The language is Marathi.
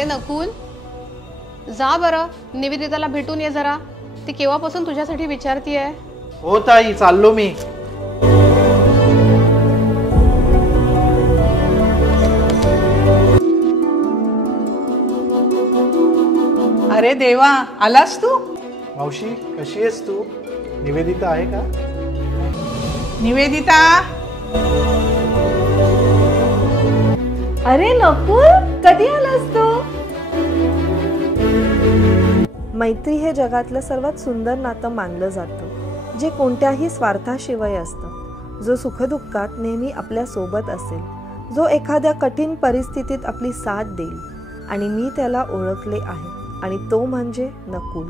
अरे नकुल, जा बरं निवेदिताला भेटून ये जरा. ती केव्हापासून तुझ्यासाठी विचारतीये. हो ताई, चाललो मी. अरे देवा, आलास तू? मावशी कशी आहेस तू? निवेदिता आहे का? निवेदिता. अरे नकुल, कधी आलास तू? मैत्री हे जगातलं सर्वात सुंदर नातं मानलं जातं, जे कोणत्याही स्वार्थाशिवाय असतं, जो सुखदुःखात नेहमी आपल्या सोबत असेल, जो एखाद्या कठीण परिस्थितीत आपली साथ देईल. आणि मी त्याला ओळखले आहे, आणि तो म्हणजे नकुल.